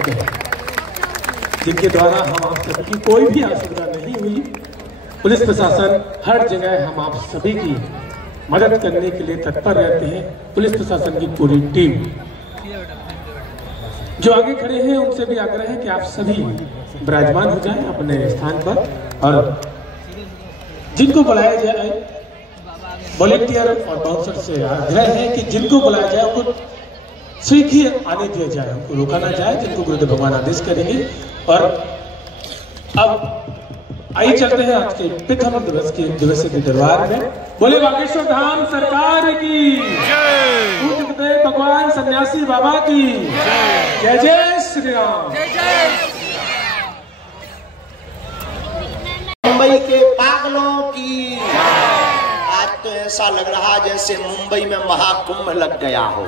करते हैं, जिनके द्वारा हम आप सबकी कोई भी असुविधा नहीं हुई। पुलिस प्रशासन हर जगह हम आप सभी की मदद करने के लिए तत्पर रहते हैं। पुलिस प्रशासन की पूरी टीम जो आगे खड़े हैं उनसे भी आग्रह है कि आप सभी विराजमान हो जाएं अपने स्थान पर, और जिनको बुलाया जाए वॉलेंटियर और बाउंसर से आग्रह है कि जिनको बुलाया जाए उनको शीघ्र आने दिया जाए, उनको रोका ना जाए जिनको गुरुदेव भगवान आदेश करेंगे। और अब आइए चलते हैं आज के प्रथम दिवस के दरबार में। बोले बागेश्वर धाम सरकार की जय, पूज्य गुरुदेव भगवान सन्यासी बाबा की जय। जय श्री राम। मुंबई के पागलों की आज तो ऐसा लग रहा जैसे मुंबई में महाकुंभ लग गया हो।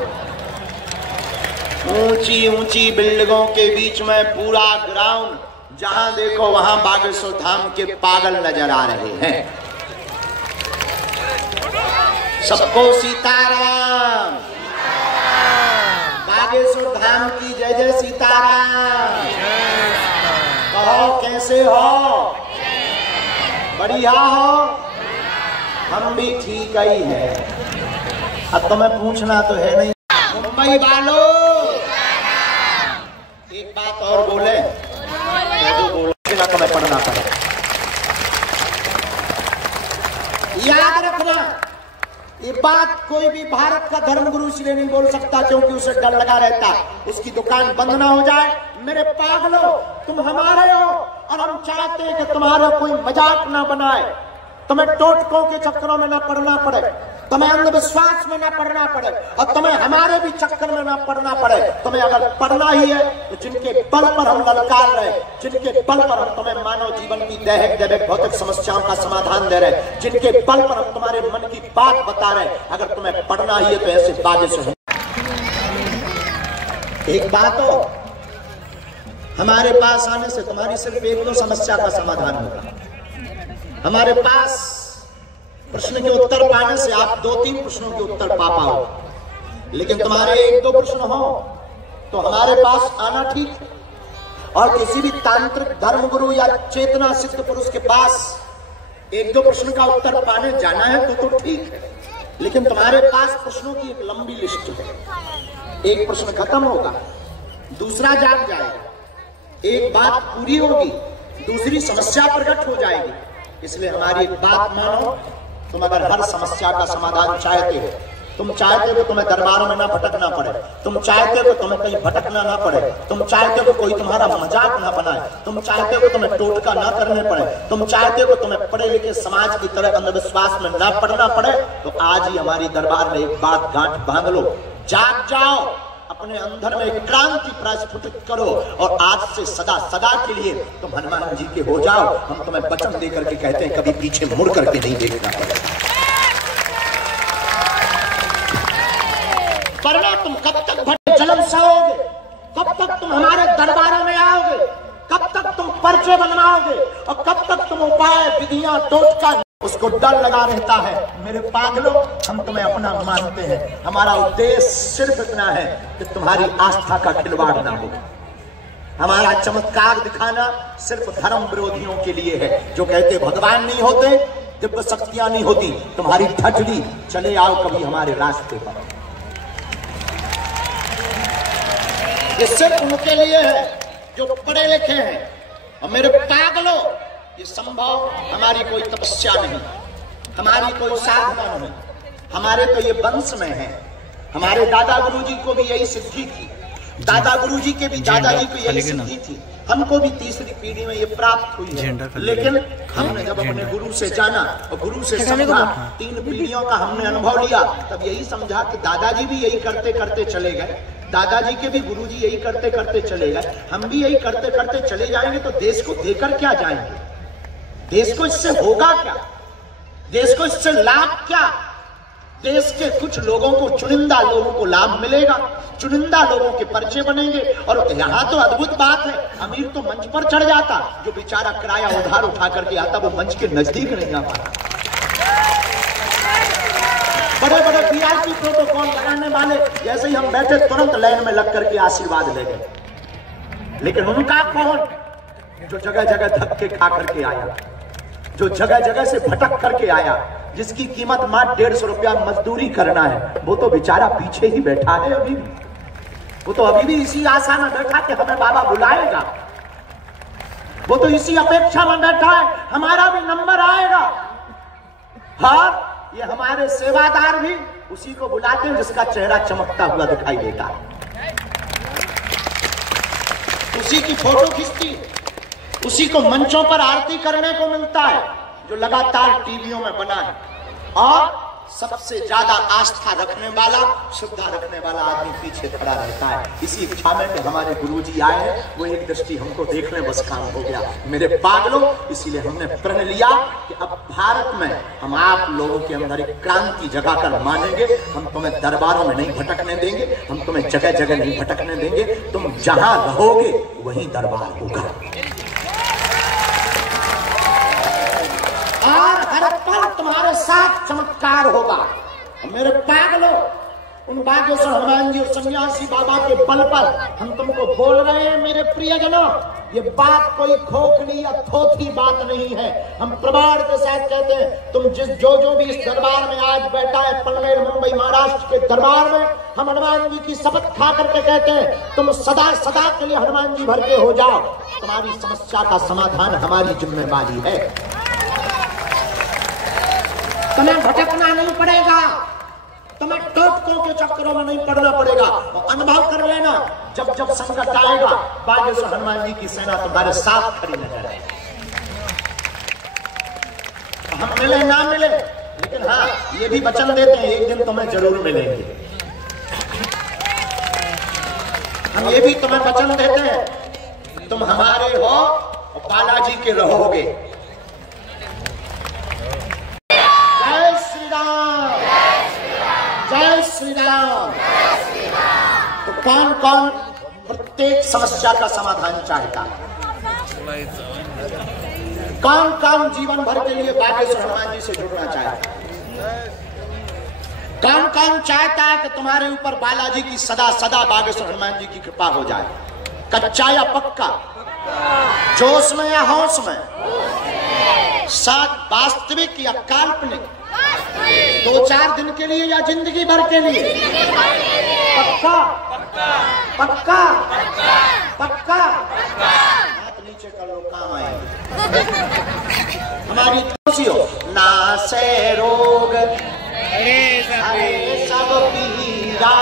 ऊंची ऊंची बिल्डिंगों के बीच में पूरा ग्राउंड, जहां देखो वहां बागेश्वर धाम के पागल नजर आ रहे हैं। सबको सीताराम। बागेश्वर धाम की जय जय सीताराम। कहो कैसे हो? बढ़िया हो? हम भी ठीक ही है। अब तुम्हें पूछना तो है नहीं। मुंबई वालों एक बात और बोले तो बोले ना, तुम्हें पढ़ना पड़े। याद रखना, ये बात कोई भी भारत का धर्मगुरु इसलिए नहीं बोल सकता क्योंकि उसे डर लगा रहता उसकी दुकान बंद ना हो जाए। मेरे पागलों, तुम हमारे हो और हम चाहते हैं कि तुम्हारा कोई मजाक ना बनाए, तुम्हें टोटकों के चक्करों में ना पड़ना पड़े, तुम्हें अंधविश्वास में ना पड़ना पड़े, और तुम्हें हमारे भी चक्कर में ना पड़ना पड़े। तुम्हें अगर पढ़ना ही है तो जिनके बल पर हम ललकार रहे, जिनके बल पर हम तुम्हें मानव जीवन की दैहिक दैविक भौतिक समस्याओं का समाधान दे रहे, जिनके बल पर हम तुम्हारे मन की बात बता रहे, अगर तुम्हें पढ़ना ही है तो ऐसे बागेश्वर। एक बात हो, हमारे पास आने से तुम्हारी सिर्फ एक दो समस्या का समाधान होगा। हमारे पास प्रश्न के उत्तर पाने से आप 2-3 प्रश्नों के उत्तर पा पाओ, लेकिन तुम्हारे 1-2 प्रश्न हो तो हमारे पास आना ठीक है। और किसी भी तांत्रिक धर्मगुरु या चेतना सिद्ध पुरुष के पास 1-2 प्रश्न का उत्तर पाने जाना है तो ठीक है, लेकिन तुम्हारे पास प्रश्नों की एक लंबी लिस्ट है। एक प्रश्न खत्म होगा, दूसरा जाग जाएगा, एक बात पूरी होगी, दूसरी समस्या प्रकट हो जाएगी। इसलिए हमारी एक बात मानो, तुम अगर हर समस्या का समाधान चाहते हो, तुम चाहते हो तुम्हें दरबारों में ना भटकना पड़े, तुम चाहते हो तुम्हें कहीं भटकना ना पड़े, तुम चाहते हो कोई तुम्हारा मजाक ना बनाए, तुम चाहते हो तुम्हें टोटका ना करने पड़े, तुम चाहते हो तुम्हें पढ़े लिखे समाज की तरह अंधविश्वास में ना पड़ना पड़े, तो आज ही हमारी दरबार में एक बात गांठ बांध लो, जाग जाओ, अपने अंदर में क्रांति प्रस्फुटित करो और आज से सदा सदा के लिए तुम हनुमान जी के हो जाओ। हम तुम्हें वचन देकर के कहते हैं कभी पीछे मुड़ करके नहीं देखना पड़ेगा। वरना तुम कब तक भटक जलन सहोगे, कब तक तुम हमारे दरबारों में आओगे, कब तक तुम पर्चे बनवाओगे और कब तक तुम उपाय विधियां टोटका, उसको डर लगा रहता है। मेरे पागलों, हम तुम्हें अपना मानते हैं, हमारा उद्देश्य सिर्फ इतना है कि तुम्हारी आस्था का खिलवाड़ ना हो। हमारा चमत्कार दिखाना सिर्फ धर्म विरोधियों के लिए है, जो कहते भगवान नहीं होते, दिव्य शक्तियां नहीं होती, तुम्हारी ठटली, चले आओ कभी हमारे रास्ते पर। ये सिर्फ उनके लिए है जो पढ़े लिखे हैं। और मेरे पागलों, ये संभव हमारी कोई तपस्या नहीं, हमारी कोई साधना नहीं, हमारे तो ये वंश में है। हमारे दादा गुरुजी को भी यही सिद्धि थी, दादा गुरुजी के भी दादाजी को यही सिद्धि थी, हमको भी तीसरी पीढ़ी में ये प्राप्त हुई है। लेकिन हमने जब अपने गुरु से जाना और गुरु से समझा, 3 पीढ़ियों का हमने अनुभव लिया, तब यही समझा कि दादाजी भी यही करते करते चले गए, दादाजी के भी गुरुजी यही करते करते चले गए, हम भी यही करते करते चले जाएंगे तो देश को देकर क्या जाएंगे? देश को इससे होगा क्या? देश को इससे लाभ क्या? देश के कुछ लोगों को, चुनिंदा लोगों को लाभ मिलेगा, चुनिंदा लोगों के पर्चे बनेंगे। और यहाँ तो अद्भुत बात है, अमीर तो मंच पर चढ़ जाता, जो बेचारा किराया उधार उठा करके आता वो मंच के नजदीक नहीं आ पाता। बड़े बड़े वीआईपी प्रोटोकॉल लगाने वाले जैसे ही हम बैठे तुरंत लाइन में लग करके आशीर्वाद ले गए। लेकिन उनका कौन जो जगह जगह धक्के खा करके आया, जो जगह जगह से भटक करके आया, जिसकी कीमत मात्र 150 रुपया मजदूरी करना है, वो तो बेचारा पीछे ही बैठा है अभी भी। वो तो अभी भी इसी आशा में बैठा कि हमें बाबा बुलाएगा, वो तो इसी अपेक्षा में बैठा है हमारा भी नंबर आएगा। हाँ, ये हमारे सेवादार भी उसी को बुलाते हैं जिसका चेहरा चमकता हुआ दिखाई देता है, उसी की फोटो खींचती, उसी को मंचों पर आरती करने को मिलता है जो लगातार टीवियों में बना है। और सबसे ज्यादा आस्था रखने वाला, श्रद्धा रखने वाला आदमी पीछे खड़ा रहता है, इसी इच्छा में कि हमारे गुरुजी आए हैं, वो एक दृष्टि हमको देख लें, बस काम हो गया मेरे पागलों। इसीलिए हमने प्रण लिया कि अब भारत में हम आप लोगों के अंदर एक क्रांति जगा कर मानेंगे। हम तुम्हें दरबारों में नहीं भटकने देंगे, हम तुम्हें जगह जगह नहीं भटकने देंगे, तुम जहां रहोगे वहीं दरबार होगा। और हर पल तुम्हारे साथ चमत्कार होगा। मेरे पागलों, उन बागेश्वर हनुमान जी और सन्यासी बाबा के बल पर हम तुमको बोल रहे हैं मेरे प्रियजनों, ये बात कोई खोखली या थोथी बात नहीं है। हम प्रमाण के साथ कहते हैं, तुम जो भी इस दरबार में आज बैठा है, पनवेल मुंबई महाराष्ट्र के दरबार में, हम हनुमान जी की शपथ खा करके कहते हैं, तुम सदा सदा के लिए हनुमान जी भर के हो जाओ। तुम्हारी समस्या का समाधान हमारी जिम्मेवारी है। तुम्हें भटकना नहीं पड़ेगा, तुम्हें टोटकों के चक्करों में नहीं पड़ना पड़ेगा। अनुभव कर लेना, जब जब संकट आएगा, बागेश्वर हनुमान जी की सेना तुम्हारे साथ खड़ी नजर आए। हम मिले ना मिले, लेकिन हाँ ये भी वचन देते हैं, एक दिन तुम्हें जरूर मिलेंगे। हम ये भी तुम्हें वचन देते हैं, तुम हमारे हो और बालाजी के रहोगे। जय श्री राम, जय श्री राम। तो कौन कौन प्रत्येक समस्या का समाधान चाहता है? कौन कौन जीवन भर के लिए बागेश्वर हनुमान जी से जुड़ना चाहता है? कौन कौन चाहता है कि तुम्हारे ऊपर बालाजी की सदा सदा बागेश्वर हनुमान जी की कृपा हो जाए? कच्चा या पक्का, जोश में या होश में, साथ वास्तविक या काल्पनिक, 2-4 दिन के लिए या जिंदगी भर के लिए? पक्का पक्का पक्का। हाथ नीचे कर लो, काम आएंगे। हमारी खुशियों ना से रोग हरे सब पीरा,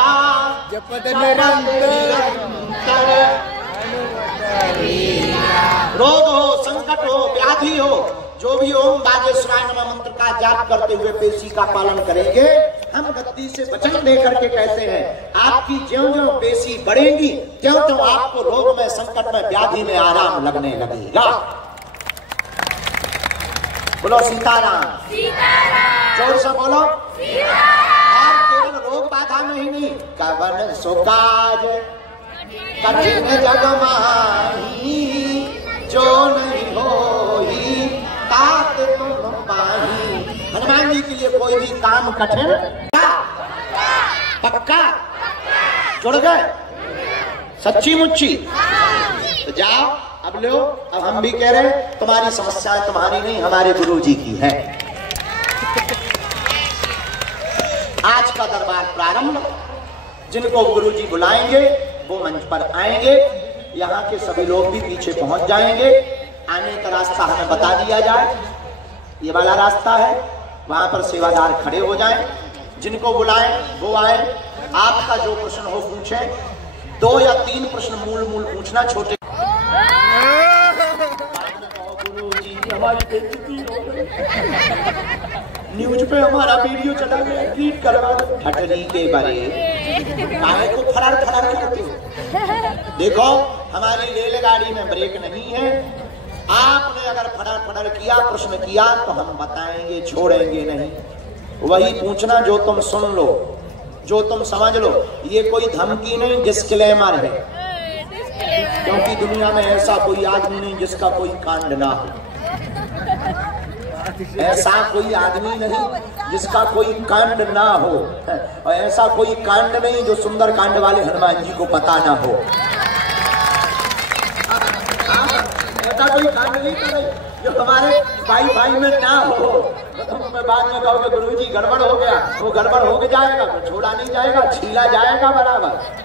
रोग हो, संकट हो, व्याधि हो, जो भी ओम बागेश्वराय नमः मंत्र का जाप करते हुए पेशी का पालन करेंगे, हम गद्दी से वचन दे करके कहते हैं, आपकी ज्यों-ज्यों पेशी बढ़ेगी, त्यों-त्यों आपको रोग में, संकट में, व्याधि में आराम लगने लगेगा। बोलो सीताराम, जोर से बोलो। और केवल रोग बाधा में ही नहीं, कवन सुकाज कठिन जग माही, जो नहीं होई तात तुम पाही। हनुमान जी के लिए कोई भी काम कठिन पक्का, जुड़ गए सच्ची मुच्ची, तो जाओ अब लो। अब हम भी कह रहे हैं, तुम्हारी समस्याएं तुम्हारी नहीं, हमारे गुरु जी की है। आज का दरबार प्रारंभ, जिनको गुरु जी बुलाएंगे वो मंच पर आएंगे, यहाँ के सभी लोग भी पीछे पहुंच जाएंगे। आने का रास्ता हमें बता दिया जाए, ये वाला रास्ता है, वहां पर सेवादार खड़े हो जाएं, जिनको बुलाएं वो आए। आपका जो प्रश्न हो पूछें, 2 या 3 प्रश्न मूल पूछना, छोटे। गुरुजी हमारी बेइज्जती हो गई, न्यूज पे हमारा वीडियो चला गया, ट्वीट करवा दो। हटरी के बारे काहे को फरार करते हो? देखो हमारी रेलगाड़ी में ब्रेक नहीं है, आपने अगर फटाफट किया, प्रश्न किया तो हम बताएंगे, छोड़ेंगे नहीं। वही पूछना जो तुम सुन लो, जो तुम समझ लो। ये कोई धमकी नहीं, डिस्क्लेमर है, क्योंकि दुनिया में ऐसा कोई आदमी नहीं जिसका कोई कांड ना हो। ऐसा कोई आदमी नहीं जिसका कोई कांड ना हो, और ऐसा कोई कांड नहीं जो सुंदर कांड वाले हनुमान जी को पता ना हो। का कोई काम नहीं करे जो हमारे भाई भाई में ना हो। तो मैं बाद में कहोगे गुरुजी गड़बड़ हो गया, वो गड़बड़ हो जाएगा तो छोड़ा नहीं जाएगा, छीला जाएगा बराबर।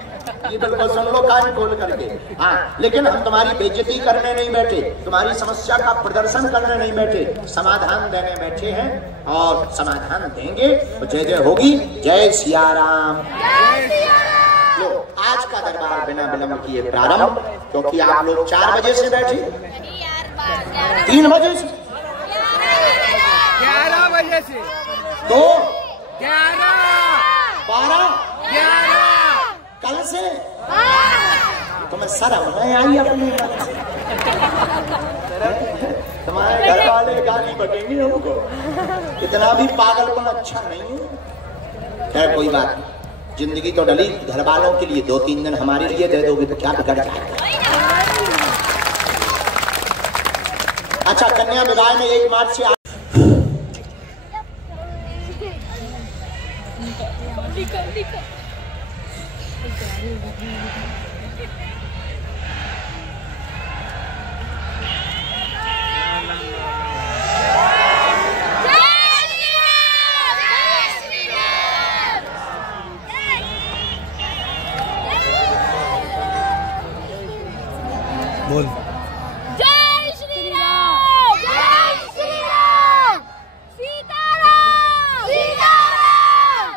ये बिल्कुल सुन लो कान खोल करके। हाँ, लेकिन हम तुम्हारी बेइज्जती करने नहीं बैठे, तुम्हारी समस्या का प्रदर्शन करने नहीं बैठे, समाधान देने बैठे हैं और समाधान देंगे तो जय जय होगी। जय सिया राम। लो, आज का दरबार बिना विलंब किए प्रारंभ, क्योंकि आप लोग 4 बजे से बैठे, 3 बजे से, 11 बजे से, 2, 11, 12, 11, कल से तुम्हें शर्म नहीं आई अपनी? तुम्हारे घर वाले गाली बकेंगे हमको, इतना भी पागलपन अच्छा नहीं है। खैर कोई बात नहीं, जिंदगी तो डली, घर वालों के लिए 2-3 दिन हमारे लिए दे दोगे तो क्या बिगड़ जाएगा। अच्छा, कन्या विवाह में 1 मार्च से बोल। जय श्री राम, जय श्री राम, सीताराम, सीताराम।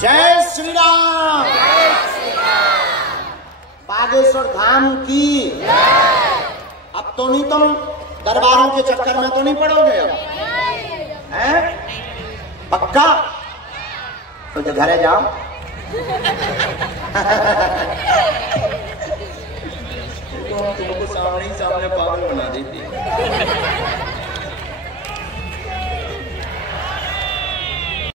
जय श्री राम, बागेश्वर धाम की। अब तो नहीं तुम दरबारों के चक्कर में तो नहीं पड़ोगे अब, हैं? पक्का? तो घरे जाओ। तुमको सामने ही सामने पागल बना देती है।